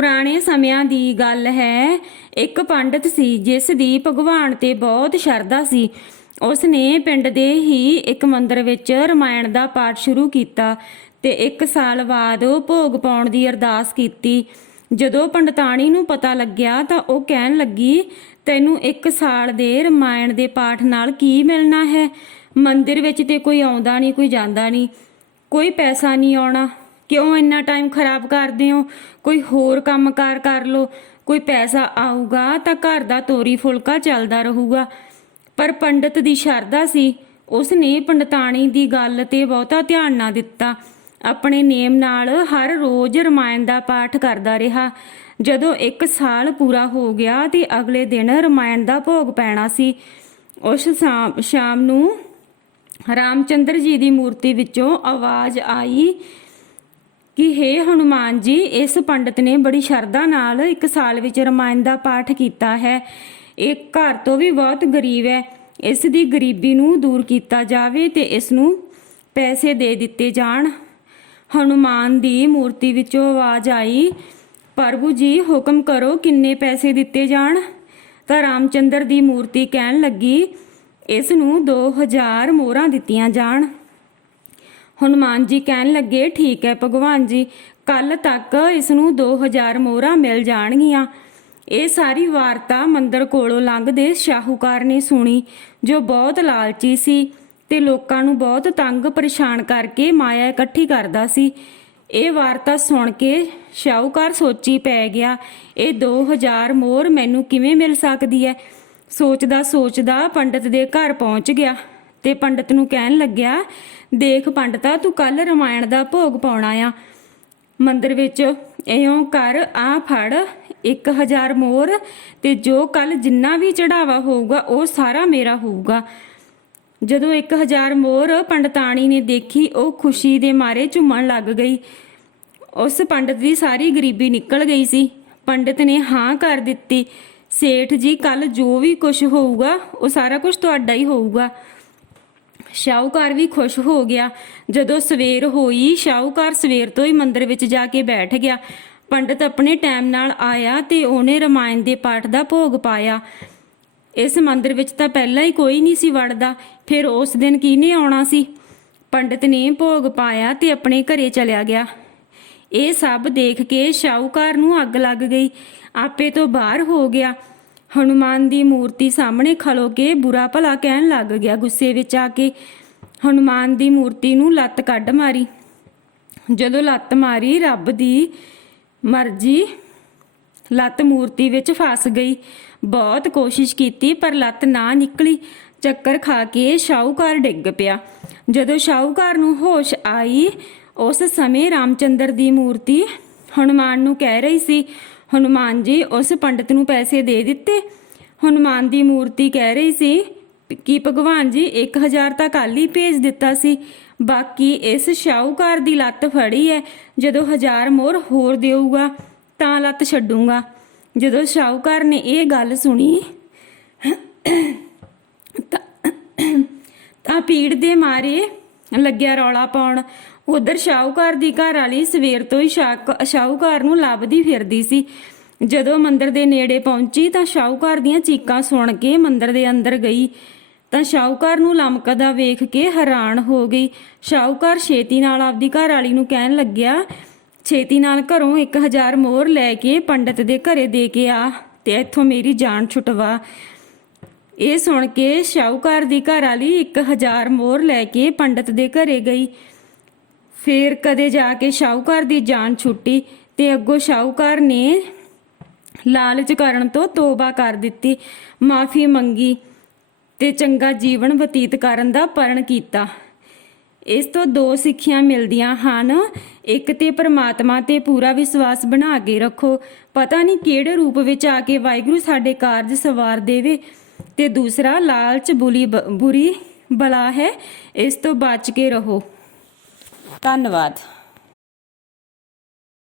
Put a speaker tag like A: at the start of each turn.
A: ਪੁਰਾਣੇ ਸਮਿਆਂ ਦੀ ਗੱਲ ਹੈ। ਇੱਕ ਪੰਡਤ ਸੀ, ਜਿਸ ਦੀ ਭਗਵਾਨ ਤੇ ਬਹੁਤ ਸ਼ਰਧਾ ਸੀ। ਉਸ ਨੇ ਪਿੰਡ ਦੇ ਹੀ ਇੱਕ ਮੰਦਿਰ ਵਿੱਚ ਰਮਾਇਣ ਦਾ ਪਾਠ ਸ਼ੁਰੂ ਕੀਤਾ ਤੇ ਇੱਕ ਸਾਲ ਬਾਅਦ ਉਹ ਭੋਗ ਪਾਉਣ ਦੀ ਅਰਦਾਸ ਕੀਤੀ। ਜਦੋਂ ਪੰਡਤਾਣੀ ਨੂੰ ਪਤਾ ਲੱਗਿਆ ਤਾਂ ਉਹ ਕਹਿਣ ਲੱਗੀ, ਤੈਨੂੰ ਇੱਕ ਸਾਲ ਦੇ ਰਮਾਇਣ ਦੇ ਪਾਠ ਨਾਲ ਕੀ ਮਿਲਣਾ ਹੈ? ਮੰਦਿਰ ਵਿੱਚ ਤੇ ਕੋਈ ਆਉਂਦਾ ਨਹੀਂ, ਕੋਈ ਜਾਂਦਾ ਨਹੀਂ। ਕੋਈ ਪੈਸਾ ਨਹੀਂ ਆਉਣਾ। ਕਿਉਂ ਇੰਨਾ ਟਾਈਮ ਖਰਾਬ ਕਰਦੇ ਹੋ? ਕੋਈ ਹੋਰ ਕੰਮਕਾਰ ਕਰ ਲਓ। ਕੋਈ ਪੈਸਾ ਆਊਗਾ ਤਾਂ ਘਰ ਦਾ ਤੋਰੀ ਫੁਲਕਾ ਚੱਲਦਾ ਰਹੂਗਾ। ਪਰ ਪੰਡਤ ਦੀ ਸ਼ਰਧਾ ਸੀ। ਉਸ ਨੇ ਪੰਡਤਾਣੀ ਦੀ ਗੱਲ ਤੇ ਬਹੁਤਾ ਧਿਆਨ ਨਾ ਦਿੱਤਾ। ਆਪਣੇ ਨੇਮ ਨਾਲ ਹਰ ਰੋਜ਼ ਰਮਾਇਣ ਦਾ ਪਾਠ ਕਰਦਾ ਰਿਹਾ। ਜਦੋਂ 1 ਸਾਲ ਪੂਰਾ ਹੋ ਗਿਆ ਤੇ ਅਗਲੇ ਦਿਨ ਰਮਾਇਣ ਦਾ ਭੋਗ ਪੈਣਾ ਸੀ। ਉਸ ਸ਼ਾਮ- ਸ਼ਾਮ ਨੂੰ ਰਾਮਚੰਦਰ ਜੀ ਦੀ ਮੂਰਤੀ ਵਿੱਚੋਂ ਆਵਾਜ਼ ਆਈ ਕਿ हे ਹਨੂਮਾਨ ਜੀ, ਇਸ ਪੰਡਤ ਨੇ ਬੜੀ ਸ਼ਰਧਾ ਨਾਲ ਇੱਕ ਸਾਲ ਵਿੱਚ ਰਮਾਇਣ ਦਾ ਪਾਠ ਕੀਤਾ ਹੈ। ਇਹ ਘਰ ਤੋਂ ਵੀ ਬਹੁਤ ਗਰੀਬ ਹੈ। ਇਸ ਦੀ ਗਰੀਬੀ ਨੂੰ ਦੂਰ ਕੀਤਾ ਜਾਵੇ ਤੇ ਇਸ ਨੂੰ ਪੈਸੇ ਦੇ ਦਿੱਤੇ ਜਾਣ। ਹਨੂਮਾਨ ਦੀ ਮੂਰਤੀ ਵਿੱਚੋਂ ਆਵਾਜ਼ ਆਈ, ਪ੍ਰਭੂ ਜੀ, ਹੁਕਮ ਕਰੋ ਕਿੰਨੇ ਪੈਸੇ ਦਿੱਤੇ ਜਾਣ। ਤਾਂ ਰਾਮਚੰਦਰ ਦੀ ਮੂਰਤੀ ਕਹਿਣ ਲੱਗੀ, ਇਸ ਨੂੰ 2000 ਮੋਹਰਾਂ ਦਿੱਤੀਆਂ ਜਾਣ। ਹਨੂਮਾਨ ਜੀ ਕਹਿਣ ਲੱਗੇ, ਠੀਕ ਹੈ ਭਗਵਾਨ ਜੀ ਕੱਲ ਤੱਕ ਇਸ ਨੂੰ 2000 ਮੋਹਰਾਂ ਮਿਲ ਜਾਣਗੀਆਂ। ਇਹ ਸਾਰੀ ਵਾਰਤਾ ਮੰਦਰ ਕੋਲੋਂ ਲੰਘਦੇ ਸ਼ਾਹੂਕਾਰ ਨੇ ਸੁਣੀ, ਜੋ ਬਹੁਤ ਲਾਲਚੀ ਸੀ ਤੇ ਲੋਕਾਂ ਨੂੰ ਬਹੁਤ ਤੰਗ ਪਰੇਸ਼ਾਨ ਕਰਕੇ ਮਾਇਆ ਇਕੱਠੀ ਕਰਦਾ ਸੀ। ਇਹ ਵਾਰਤਾ ਸੁਣ ਕੇ ਸ਼ਾਹੂਕਾਰ ਸੋਚੀ ਪੈ ਗਿਆ, ਇਹ 2000 ਮੋਹਰ ਮੈਨੂੰ ਕਿਵੇਂ ਮਿਲ ਸਕਦੀ ਹੈ? ਸੋਚਦਾ ਸੋਚਦਾ ਪੰਡਤ ਦੇ ਘਰ ਪਹੁੰਚ ਗਿਆ ਤੇ ਪੰਡਤ ਨੂੰ ਕਹਿਣ ਲੱਗਿਆ ਦੇਖ ਪੰਡਤਾ, ਤੂੰ ਕੱਲ ਰਮਾਇਣ ਦਾ ਭੋਗ ਪਾਉਣਾ ਆ। ਮੰਦਰ ਵਿੱਚ ਇਉਂ ਕਰ, ਆ ਫੜ 1000 ਮੋਰ, ਤੇ ਜੋ ਕੱਲ ਜਿੰਨਾ ਵੀ ਚੜਾਵਾ ਹੋਊਗਾ, ਉਹ ਸਾਰਾ ਮੇਰਾ ਹੋਊਗਾ। ਜਦੋਂ 1000 ਮੋਰ ਪੰਡਤਾਣੀ ਨੇ ਦੇਖੀ, ਉਹ ਖੁਸ਼ੀ ਦੇ ਮਾਰੇ ਝੁੰਮਣ ਲੱਗ ਗਈ। ਉਸ ਪੰਡਤ ਦੀ ਸਾਰੀ ਗਰੀਬੀ ਨਿਕਲ ਗਈ ਸੀ। ਪੰਡਤ ਨੇ ਹਾਂ ਕਰ ਦਿੱਤੀ। ਸੇਠ ਜੀ ਕੱਲ ਜੋ ਵੀ ਕੁਝ ਹੋਊਗਾ, ਉਹ ਸਾਰਾ ਕੁਝ ਤੁਹਾਡਾ ਹੀ ਹੋਊਗਾ। ਸ਼ਾਹੂਕਾਰ ਵੀ ਖੁਸ਼ ਹੋ ਗਿਆ। ਜਦੋਂ ਸਵੇਰ ਹੋਈ, ਸ਼ਾਹੂਕਾਰ ਸਵੇਰ ਤੋਂ ਹੀ ਮੰਦਿਰ ਵਿੱਚ ਜਾ ਕੇ ਬੈਠ ਗਿਆ। ਪੰਡਤ ਆਪਣੇ ਟਾਈਮ ਨਾਲ ਆਇਆ ਤੇ ਉਹਨੇ ਰਮਾਇਣ ਦੇ ਪਾਠ ਦਾ ਭੋਗ ਪਾਇਆ। ਇਸ ਮੰਦਿਰ ਵਿੱਚ ਤਾਂ ਪਹਿਲਾਂ ਹੀ ਕੋਈ ਨਹੀਂ ਸੀ ਵੜਦਾ। ਫਿਰ ਉਸ ਦਿਨ ਕਿਹਨੇ ਆਉਣਾ ਸੀ? ਪੰਡਤ ਨੇ ਭੋਗ ਪਾਇਆ ਤੇ ਆਪਣੇ ਘਰੇ ਚਲਿਆ ਗਿਆ। ਇਹ ਸਭ ਦੇਖ ਕੇ ਸ਼ਾਹੂਕਾਰ ਨੂੰ ਅੱਗ ਲੱਗ ਗਈ। ਆਪੇ ਤੋਂ ਬਾਹਰ ਹੋ ਗਿਆ। ਹਨੂਮਾਨ ਦੀ ਮੂਰਤੀ ਸਾਹਮਣੇ ਖਲੋ ਕੇ ਬੁਰਾ ਭਲਾ ਕਹਿਣ ਲੱਗ ਗਿਆ। ਗੁੱਸੇ ਵਿੱਚ ਆ ਕੇ ਹਨੂਮਾਨ ਦੀ ਮੂਰਤੀ ਨੂੰ ਲੱਤ ਕੱਢ ਮਾਰੀ। ਜਦੋਂ ਲੱਤ ਮਾਰੀ, ਰੱਬ ਦੀ ਮਰਜ਼ੀ ਲੱਤ ਮੂਰਤੀ ਵਿੱਚ ਫਸ ਗਈ। ਬਹੁਤ ਕੋਸ਼ਿਸ਼ ਕੀਤੀ, ਪਰ ਲੱਤ ਨਾ ਨਿਕਲੀ। ਚੱਕਰ ਖਾ ਕੇ ਸ਼ਾਹੂਕਾਰ ਡਿੱਗ ਪਿਆ। ਜਦੋਂ ਸ਼ਾਹੂਕਾਰ ਨੂੰ ਹੋਸ਼ ਆਈ, ਉਸ ਸਮੇਂ ਰਾਮਚੰਦਰ ਦੀ ਮੂਰਤੀ ਹਨੂਮਾਨ ਨੂੰ ਕਹਿ ਰਹੀ ਸੀ ਹਨੂਮਾਨ ਜੀ, ਉਸ ਪੰਡਤ ਨੂੰ ਪੈਸੇ ਦੇ ਦਿੱਤੇ। ਹਨੂਮਾਨ ਦੀ ਮੂਰਤੀ ਕਹਿ ਰਹੀ ਸੀ ਕਿ ਭਗਵਾਨ ਜੀ 1000 ਤਾਂ ਕੱਲ ਹੀ ਭੇਜ ਦਿੱਤਾ ਸੀ। ਬਾਕੀ ਇਸ ਸ਼ਾਹੂਕਾਰ ਦੀ ਲੱਤ ਫੜੀ ਹੈ, ਜਦੋਂ ਹਜ਼ਾਰ ਮੋਰ ਹੋਰ ਦੇਊਗਾ, ਤਾਂ ਲੱਤ ਛੱਡੂਗਾ। ਜਦੋਂ ਸ਼ਾਹੂਕਾਰ ਨੇ ਇਹ ਗੱਲ ਸੁਣੀ ਤਾਂ ਪੀੜ ਦੇ ਮਾਰੇ ਲੱਗਿਆ ਰੌਲਾ ਪਾਉਣ। ਉਧਰ ਸ਼ਾਹੂਕਾਰ ਦੀ ਘਰ ਵਾਲੀ ਸਵੇਰ ਤੋਂ ਹੀ ਸ਼ਾਹੂਕਾਰ ਨੂੰ ਲੱਭਦੀ ਫਿਰਦੀ ਸੀ। ਜਦੋਂ ਮੰਦਰ ਦੇ ਨੇੜੇ ਪਹੁੰਚੀ ਤਾਂ ਸ਼ਾਹੂਕਾਰ ਦੀਆਂ ਚੀਕਾਂ ਸੁਣ ਕੇ ਮੰਦਰ ਦੇ ਅੰਦਰ ਗਈ। ਤਾਂ ਸ਼ਾਹੂਕਾਰ ਨੂੰ ਲਮਕਦਾ ਵੇਖ ਕੇ ਹੈਰਾਨ ਹੋ ਗਈ। ਸ਼ਾਹੂਕਾਰ ਛੇਤੀ ਨਾਲ ਆਪਦੀ ਘਰ ਵਾਲੀ ਨੂੰ ਕਹਿਣ ਲੱਗਿਆ, ਛੇਤੀ ਨਾਲ ਘਰੋਂ 1000 ਮੋਹਰ ਲੈ ਕੇ ਪੰਡਤ ਦੇ ਘਰੇ ਦੇ ਕੇ ਆ ਤੇ ਇੱਥੋਂ ਮੇਰੀ ਜਾਨ ਛੁਟਵਾ। ਇਹ ਸੁਣ ਕੇ ਸ਼ਾਹੂਕਾਰ ਦੀ ਘਰ ਵਾਲੀ 1000 ਮੋਰ ਲੈ ਕੇ ਪੰਡਤ ਦੇ ਘਰੇ ਗਈ। ਫੇਰ ਕਦੇ ਜਾ ਕੇ ਸ਼ਾਹੂਕਾਰ ਦੀ ਜਾਨ ਛੁੱਟੀ ਤੇ ਅੱਗੋਂ ਸ਼ਾਹੂਕਾਰ ਨੇ ਲਾਲਚ ਕਰਨ ਤੋਂ ਤੋਬਾ ਕਰ ਦਿੱਤੀ, ਮਾਫੀ ਮੰਗੀ ਤੇ ਚੰਗਾ ਜੀਵਨ ਬਤੀਤ ਕਰਨ ਦਾ ਪਰਣ ਕੀਤਾ। ਇਸ ਤੋਂ ਦੋ ਸਿੱਖਿਆ ਮਿਲਦੀਆਂ ਹਨ, ਇੱਕ ਤੇ ਪ੍ਰਮਾਤਮਾ ਤੇ ਪੂਰਾ ਵਿਸ਼ਵਾਸ ਬਣਾ ਕੇ ਰੱਖੋ। ਪਤਾ ਨਹੀਂ ਕਿਹੜੇ ਰੂਪ ਵਿੱਚ ਆ ਕੇ ਵਾਹਿਗੁਰੂ ਸਾਡੇ ਕਾਰਜ ਸਵਾਰ ਦੇਵੇ। ਤੇ ਦੂਸਰਾ ਲਾਲਚ ਬੁਰੀ ਬ- ਬੁਰੀ ਬਲਾ ਹੈ ਇਸ ਤੋਂ ਬਚ ਕੇ ਰਹੋ। ਧੰਨਵਾਦ।